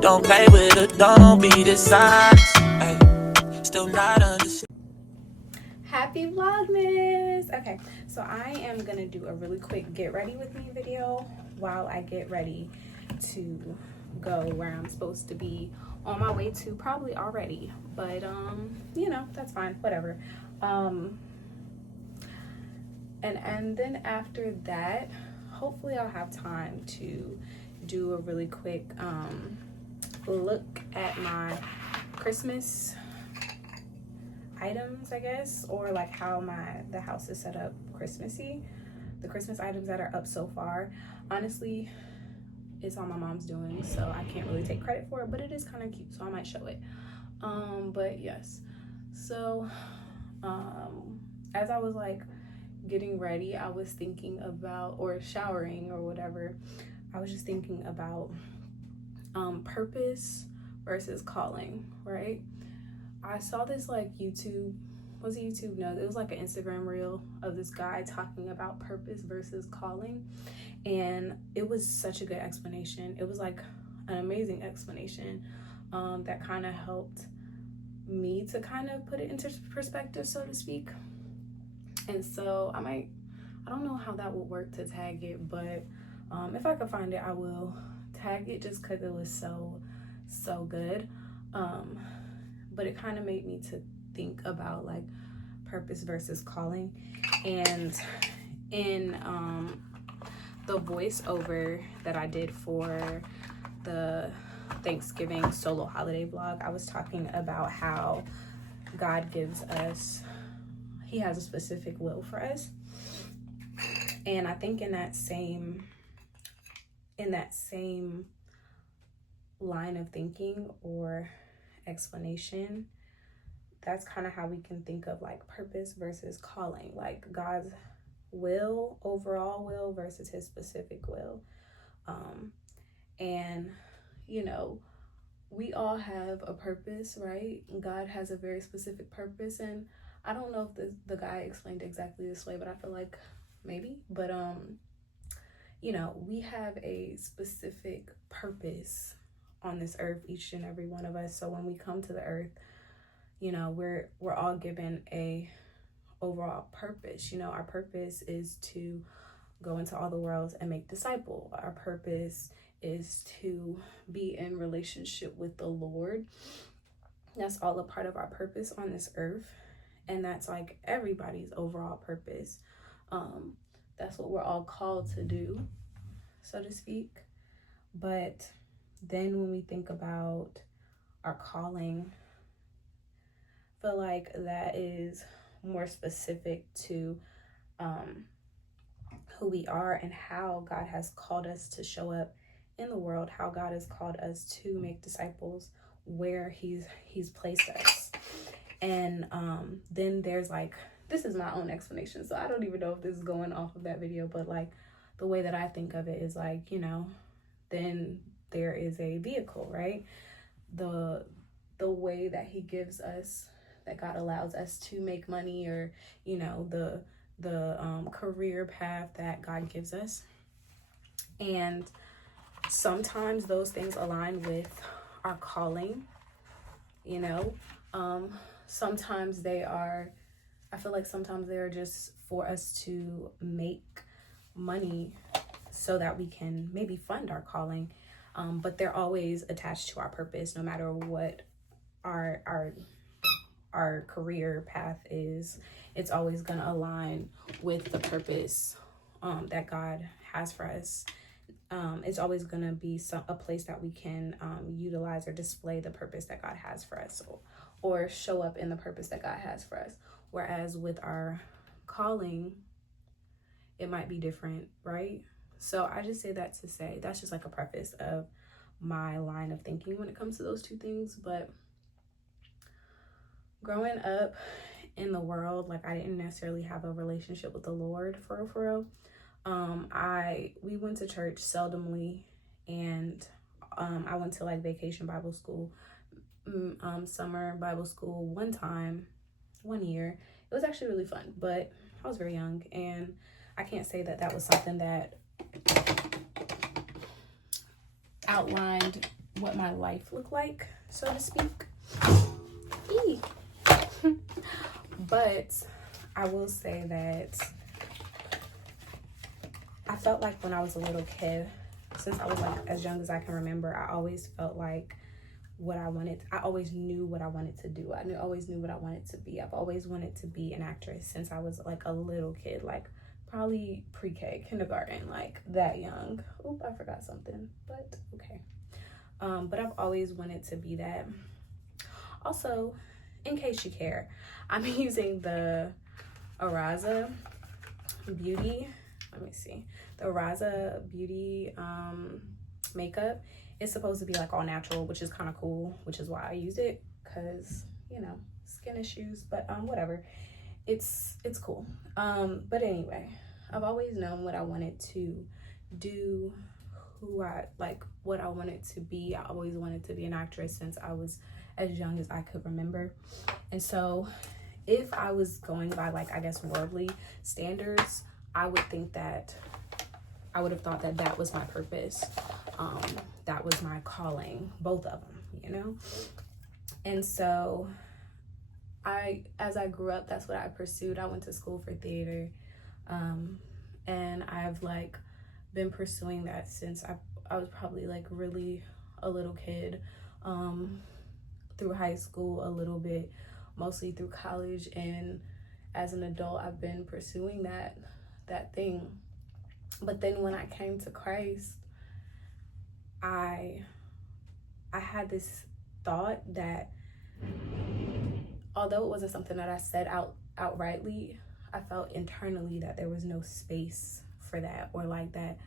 Don't play with it, don't be dishonest. Ay, still not understand. Happy Vlogmas! Okay, so I am gonna do a really quick get ready with me video while I get ready to go where I'm supposed to be on my way to, probably already, but you know, that's fine, whatever. And then after that, hopefully I'll have time to do a really quick look at my Christmas items, I guess, or like how the house is set up Christmassy. The Christmas items that are up so far, honestly, it's all my mom's doing, so I can't really take credit for it, but it is kind of cute, so I might show it. But yes, so as I was like getting ready, I was thinking about, or showering or whatever, I was just thinking about purpose versus calling, right? I saw this like YouTube, was it YouTube? No, it was like an Instagram reel of this guy talking about purpose versus calling, and it was such a good explanation. It was like an amazing explanation that kind of helped me to kind of put it into perspective, so to speak. And so I don't know how that would work to tag it, but if I could find it, I will tag it, just because it was so good. But it kind of made me to think about like purpose versus calling. And in the voiceover that I did for the Thanksgiving solo holiday vlog, I was talking about how God gives us, he has a specific will for us. And I think in that same line of thinking or explanation, that's kind of how we can think of like purpose versus calling, like God's will, overall will, versus his specific will. And you know, we all have a purpose, right? God has a very specific purpose, and I don't know if the guy explained exactly this way, but I feel like maybe. But you know, we have a specific purpose on this earth, each and every one of us. So when we come to the earth, you know, we're all given a overall purpose. You know, our purpose is to go into all the worlds and make disciples. Our purpose is to be in relationship with the Lord. That's all a part of our purpose on this earth, and that's like everybody's overall purpose. That's what we're all called to do, so to speak. But then when we think about our calling, I feel like that is more specific to who we are and how God has called us to show up in the world, how God has called us to make disciples where he's placed us. And then there's like, this is my own explanation, so I don't even know if this is going off of that video, but like the way that I think of it is like, you know, then there is a vehicle, right? The way that he gives us, that God allows us to make money, or you know, the career path that God gives us. And sometimes those things align with our calling, you know. Sometimes I feel like sometimes they are just for us to make money so that we can maybe fund our calling, but they're always attached to our purpose, no matter what our career path is. It's always going to align with the purpose that God has for us. It's always going to be a place that we can utilize or display the purpose that God has for us, or show up in the purpose that God has for us. Whereas with our calling, it might be different, right? So I just say that to say, that's just like a preface of my line of thinking when it comes to those two things. But growing up in the world, like I didn't necessarily have a relationship with the Lord for real. We went to church seldomly, and I went to like vacation Bible school, summer Bible school one year. It was actually really fun, but I was very young, and I can't say that that was something that outlined what my life looked like, so to speak. Eee. But I will say that I felt like when I was a little kid, since I was like as young as I can remember, I always felt like I always knew what I wanted to do. Always knew what I wanted to be. I've always wanted to be an actress since I was like a little kid, like probably pre-K, kindergarten, like that young. Oop, I forgot something, but okay. But I've always wanted to be that. Also, in case you care, I'm using the Araza Beauty, let me see, the Araza Beauty makeup. It's supposed to be like all natural, which is kind of cool, which is why I used it, because, you know, skin issues, but whatever, it's cool. But anyway, I've always known what I wanted to do, what I wanted to be. I always wanted to be an actress since I was as young as I could remember. And so if I was going by, like, I guess worldly standards, I would have thought that that was my purpose. That was my calling, both of them, you know? And so as I grew up, that's what I pursued. I went to school for theater. And I've like been pursuing that since I was probably like really a little kid, through high school a little bit, mostly through college, and as an adult I've been pursuing that thing. But then when I came to Christ, I had this thought that although it wasn't something that I said outrightly, I felt internally that there was no space for that, or like that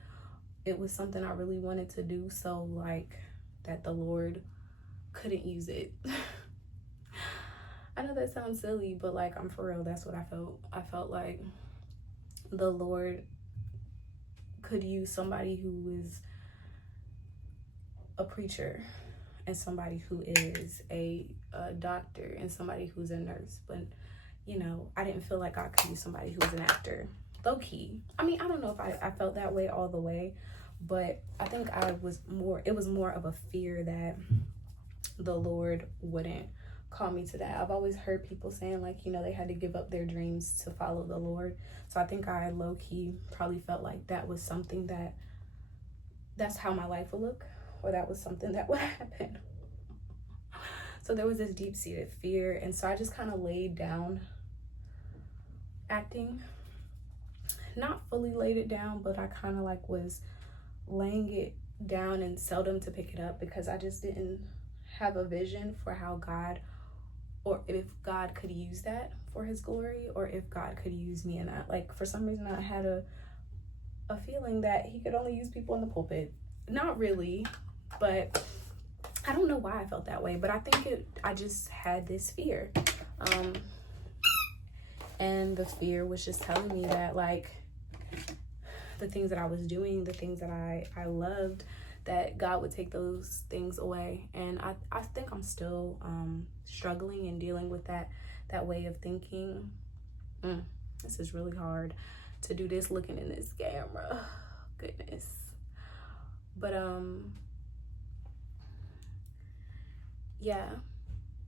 it was something I really wanted to do, so like that the Lord couldn't use it. I know that sounds silly, but like, I'm for real, that's what I felt. I felt like the Lord could use somebody who is a preacher, and somebody who is a doctor, and somebody who's a nurse, but you know, I didn't feel like God could use somebody who was an actor, low key. I mean, I don't know if I felt that way all the way, but I think it was more of a fear that the Lord wouldn't call me to that. I've always heard people saying, like, you know, they had to give up their dreams to follow the Lord. So I think I low key probably felt like that was something that's how my life would look, or that was something that would happen. So there was this deep-seated fear, and so I just kind of laid down acting. Not fully laid it down, but I kind of like was laying it down and seldom to pick it up, because I just didn't have a vision for how God, or if God could use that for his glory, or if God could use me in that. Like, for some reason I had a feeling that he could only use people in the pulpit. Not really, but I don't know why I felt that way, but I think I just had this fear. And the fear was just telling me that, like, the things that I was doing, the things that I loved, that God would take those things away. And I think I'm still struggling and dealing with that way of thinking. This is really hard to do this looking in this camera. Goodness. But yeah.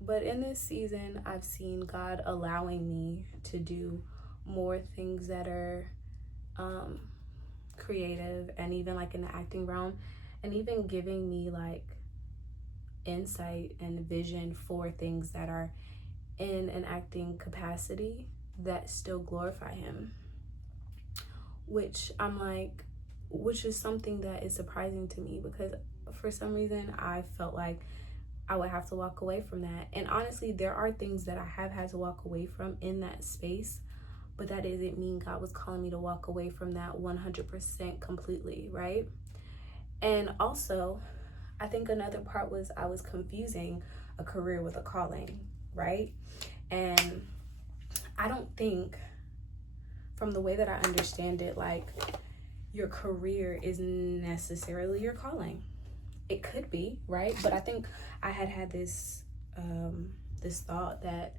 But in this season, I've seen God allowing me to do more things that are creative, and even like in the acting realm, and even giving me like insight and vision for things that are in an acting capacity that still glorify him, which is something that is surprising to me, because for some reason I felt like I would have to walk away from that. And honestly, there are things that I have had to walk away from in that space, but that doesn't mean God was calling me to walk away from that 100% completely, right? And also, I think another part was I was confusing a career with a calling, right? And I don't think, from the way that I understand it, like, your career is necessarily your calling. It could be, right? But I think I had this thought that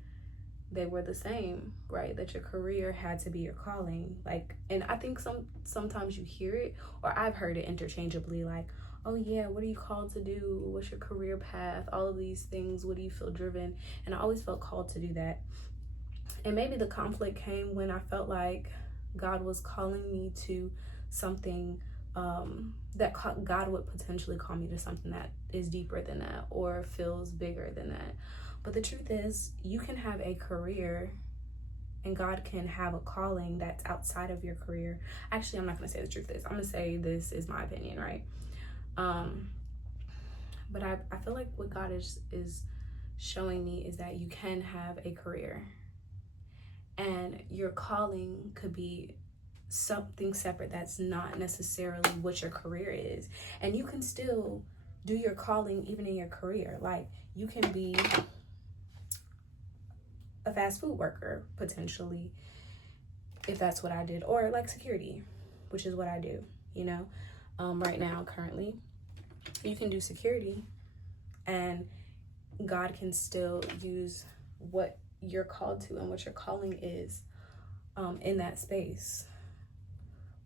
they were the same, right? That your career had to be your calling. Like, and I think sometimes you hear it, or I've heard it interchangeably, like, oh yeah, what are you called to do? What's your career path? All of these things. What do you feel driven? And I always felt called to do that. And maybe the conflict came when I felt like God was calling me to something that God would potentially call me to something that is deeper than that or feels bigger than that. But the truth is, you can have a career and God can have a calling that's outside of your career. Actually, I'm not going to say the truth is. I'm going to say this is my opinion, right? But I feel like what God is showing me is that you can have a career and your calling could be something separate that's not necessarily what your career is. And you can still do your calling even in your career. Like, you can be a fast food worker potentially, if that's what I did, or like security, which is what I do, you know. Right now, currently, you can do security and God can still use what you're called to and what your calling is in that space.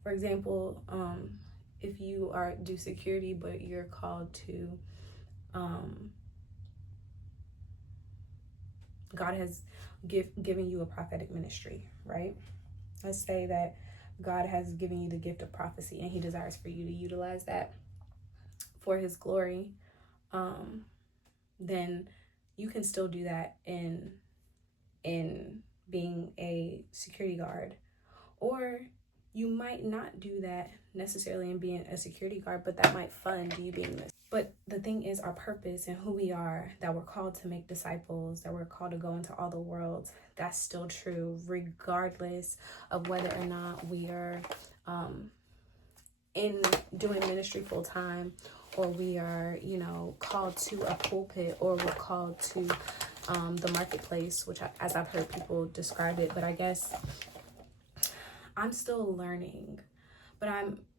For example, if you do security but you're called to God has given you a prophetic ministry, right? Let's say that God has given you the gift of prophecy and he desires for you to utilize that for his glory. Then you can still do that in being a security guard. Or you might not do that necessarily in being a security guard, but that might fund you being this. But the thing is, our purpose and who we are, that we're called to make disciples, that we're called to go into all the world, that's still true, regardless of whether or not we are in doing ministry full time, or we are, you know, called to a pulpit, or we're called to the marketplace, which as I've heard people describe it. But I guess I'm still learning, but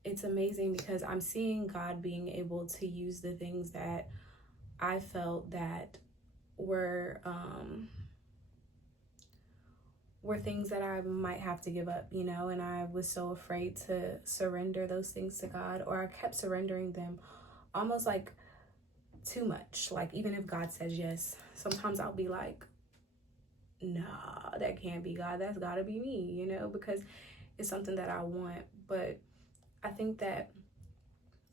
it's amazing because I'm seeing God being able to use the things that I felt that were things that I might have to give up, you know, and I was so afraid to surrender those things to God, or I kept surrendering them almost like too much. Like, even if God says yes, sometimes I'll be like, nah, that can't be God, that's gotta be me, you know, because it's something that I want. But I think that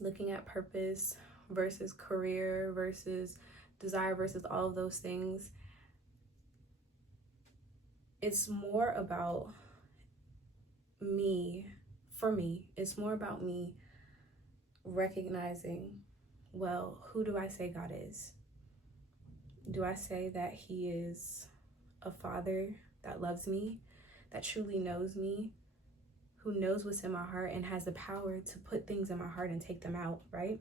looking at purpose versus career versus desire versus all of those things, it's more about me. For me, it's more about me recognizing, well, who do I say God is? Do I say that he is a father that loves me, that truly knows me, who knows what's in my heart and has the power to put things in my heart and take them out, right?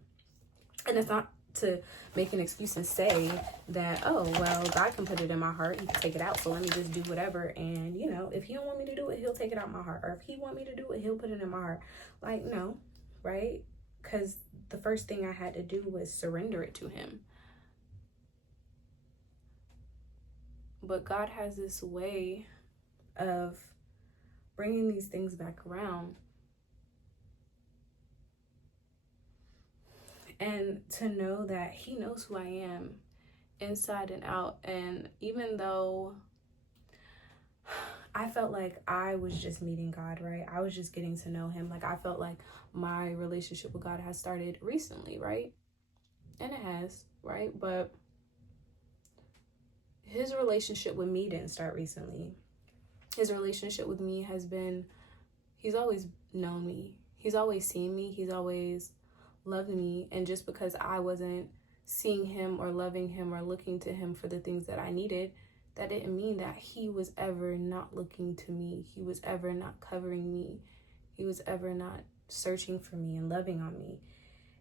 And it's not to make an excuse and say that, oh, well, God can put it in my heart, he can take it out, so let me just do whatever. And, you know, if he don't want me to do it, he'll take it out my heart. Or if he want me to do it, he'll put it in my heart. Like, no, right? Because the first thing I had to do was surrender it to him. But God has this way of bringing these things back around. And to know that he knows who I am inside and out. And even though I felt like I was just meeting God, right? I was just getting to know him. Like, I felt like my relationship with God has started recently, right? And it has, right? But his relationship with me didn't start recently. His relationship with me has been, he's always known me. He's always seen me. He's always loved me. And just because I wasn't seeing him or loving him or looking to him for the things that I needed, that didn't mean that he was ever not looking to me. He was ever not covering me. He was ever not searching for me and loving on me.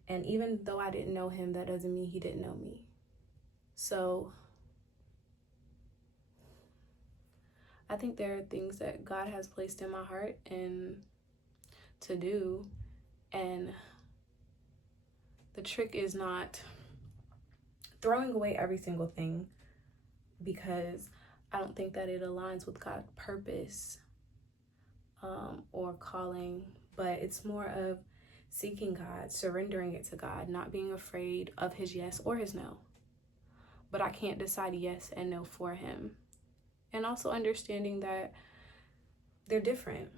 And even though I didn't know him, that doesn't mean he didn't know me. So I think there are things that God has placed in my heart and to do. And the trick is not throwing away every single thing, because I don't think that it aligns with God's purpose or calling, but it's more of seeking God, surrendering it to God, not being afraid of his yes or his no. But I can't decide yes and no for him. And also understanding that they're different,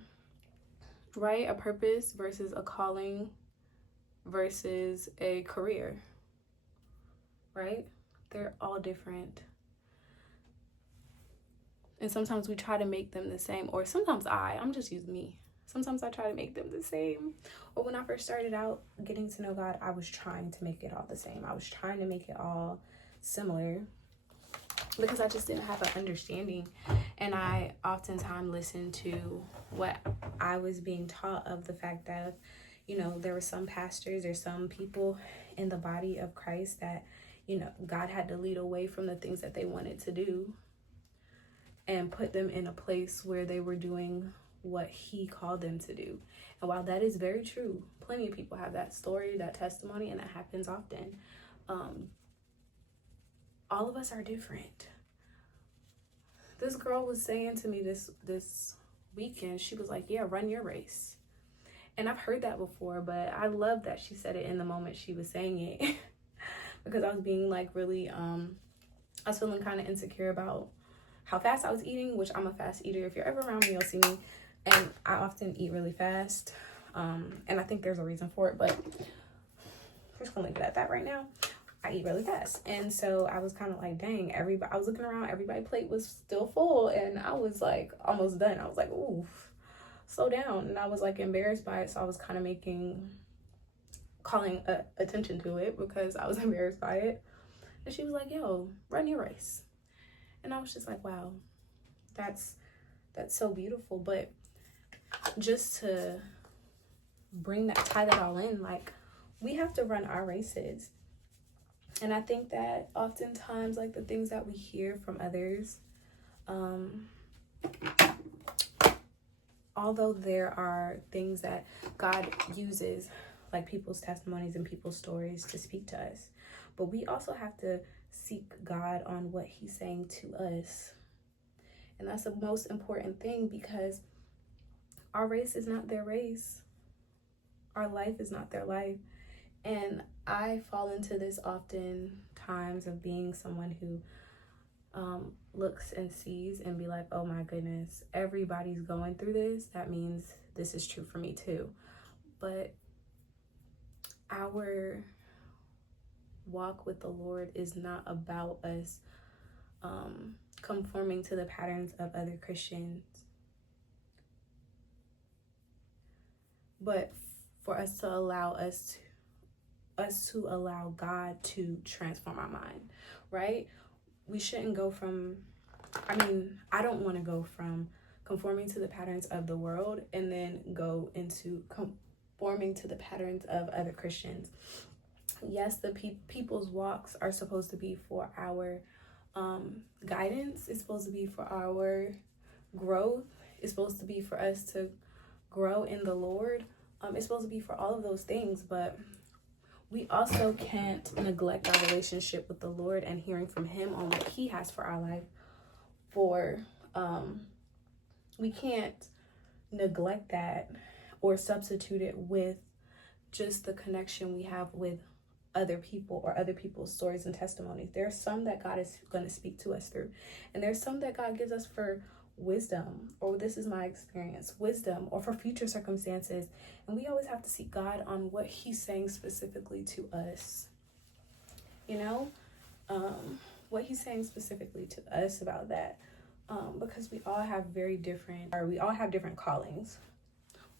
right? A purpose versus a calling versus a career, right? They're all different. And sometimes we try to make them the same, or sometimes I'm just using me. Sometimes I try to make them the same. Or when I first started out getting to know God, I was trying to make it all the same. I was trying to make it all similar because I just didn't have an understanding. And I oftentimes listened to what I was being taught of the fact that, you know, there were some pastors or some people in the body of Christ that, you know, God had to lead away from the things that they wanted to do and put them in a place where they were doing what he called them to do. And while that is very true, plenty of people have that story, that testimony, and that happens often. All of us are different. This girl was saying to me this weekend, she was like, yeah, run your race. And I've heard that before, but I love that she said it in the moment she was saying it because I was being like really, I was feeling kind of insecure about how fast I was eating, which I'm a fast eater. If you're ever around me, you'll see me. And I often eat really fast. And I think there's a reason for it, but we're just gonna leave it at that right now. I eat really fast. And so I was kind of like, dang, I was looking around, everybody's plate was still full. And I was like almost done. I was like, ooh, slow down. And I was like embarrassed by it. So I was kind of calling attention to it because I was embarrassed by it. And she was like, yo, run your race. And I was just like, wow, that's so beautiful. But just to tie that all in, like, we have to run our races. And I think that oftentimes, like, the things that we hear from others, although there are things that God uses, like people's testimonies and people's stories to speak to us, but we also have to seek God on what he's saying to us. And that's the most important thing, because our race is not their race. Our life is not their life. And I fall into this often times of being someone who looks and sees and be like, oh my goodness, everybody's going through this. That means this is true for me too. But our walk with the Lord is not about us conforming to the patterns of other Christians, but for us to allow God to transform our mind, right? We shouldn't go from, I don't want to go from conforming to the patterns of the world and then go into conforming to the patterns of other Christians. Yes, the people's walks are supposed to be for our guidance. It's supposed to be for our growth. It's supposed to be for us to grow in the Lord. It's supposed to be for all of those things, but we also can't neglect our relationship with the Lord and hearing from him on what he has for our life. We can't neglect that or substitute it with just the connection we have with other people or other people's stories and testimonies. There's some that God is going to speak to us through, and there's some that God gives us for wisdom, or this is my experience, wisdom, or for future circumstances. And we always have to seek God on what he's saying specifically to us, what he's saying specifically to us about that, because we all have different callings.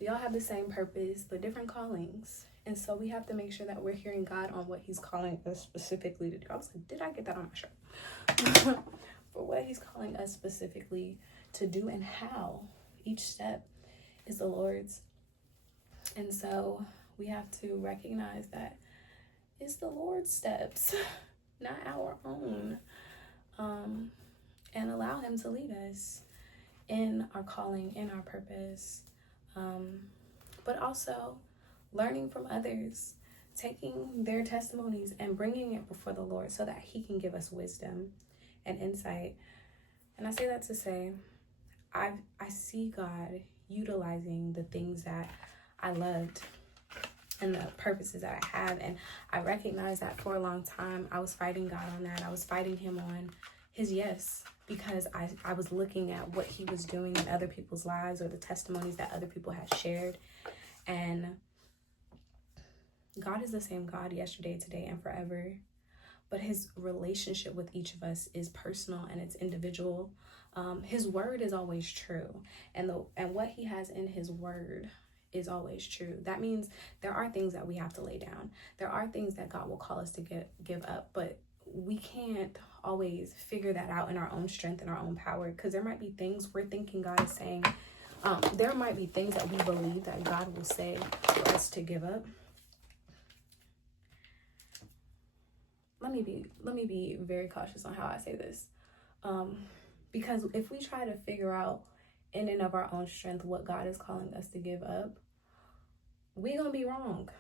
We all have the same purpose, but different callings. And so we have to make sure that we're hearing God on what he's calling us specifically to do. I was like, did I get that on my shirt? For what he's calling us specifically to do and how. Each step is the Lord's. And so we have to recognize that it's the Lord's steps, not our own. And allow him to lead us in our calling, in our purpose. But also learning from others, taking their testimonies and bringing it before the Lord so that he can give us wisdom and insight. And I say that to say, I see God utilizing the things that I loved and the purposes that I have. And I recognize that for a long time I was fighting God on that. I was fighting him on his yes, because I was looking at what he was doing in other people's lives or the testimonies that other people had shared. And God is the same God yesterday, today, and forever. But his relationship with each of us is personal and it's individual. His word is always true. And what he has in his word is always true. That means there are things that we have to lay down. There are things that God will call us to give up, but we can't always figure that out in our own strength and our own power, because there might be things we're thinking God is saying. There might be things that we believe that God will say for us to give up. Let me be very cautious on how I say this, because if we try to figure out in and of our own strength what God is calling us to give up, we're gonna be wrong.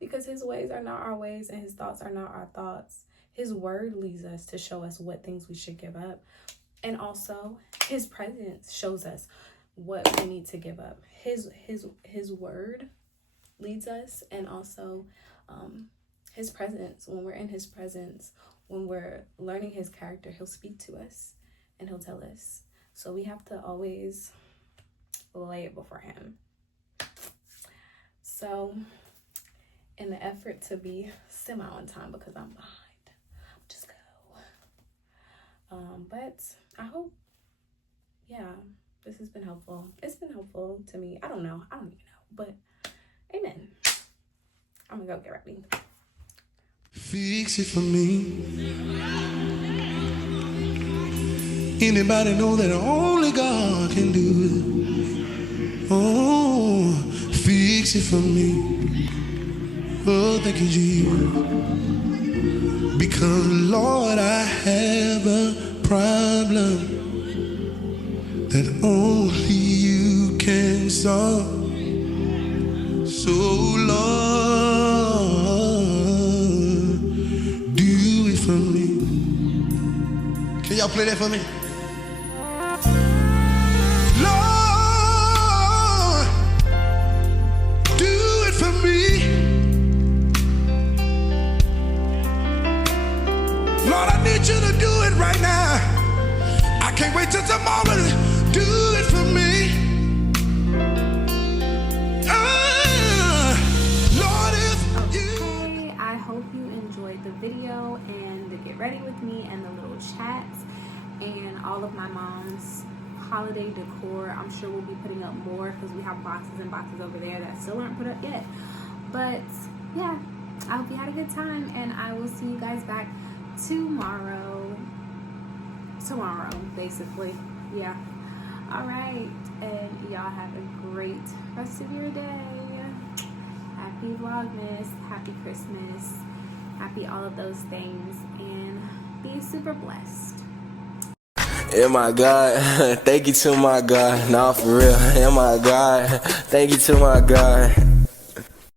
Because his ways are not our ways and his thoughts are not our thoughts. His word leads us to show us what things we should give up. And also his presence shows us what we need to give up. His word leads us, and also his presence. When we're in his presence, when we're learning his character, he'll speak to us and he'll tell us. So we have to always lay it before him. So in the effort to be semi on time, because I'm behind, just go. But I hope, yeah, this has been helpful. It's been helpful to me. I don't even know, but amen. I'm gonna go get ready. Fix it for me. Anybody know that only God can do it? Oh, fix it for me. Oh, thank you, Jesus. Because, Lord, I have a problem that only you can solve. So, Lord, do it for me. Can y'all play that for me? Lord, do it for me. Lord, I need you to do it right now. I can't wait till tomorrow to do it for me. Lord, if you... Okay, I hope you enjoyed the video and the get ready with me and the little chats and all of my mom's holiday decor. I'm sure we'll be putting up more because we have boxes and boxes over there that still aren't put up yet. But yeah, I hope you had a good time, and I will see you guys back tomorrow, basically. Yeah. All right, and y'all have a great rest of your day. Happy Vlogmas, happy Christmas, happy all of those things, and be super blessed. Yeah, my God, thank you to my God. Nah, for real, yeah, my God, thank you to my God.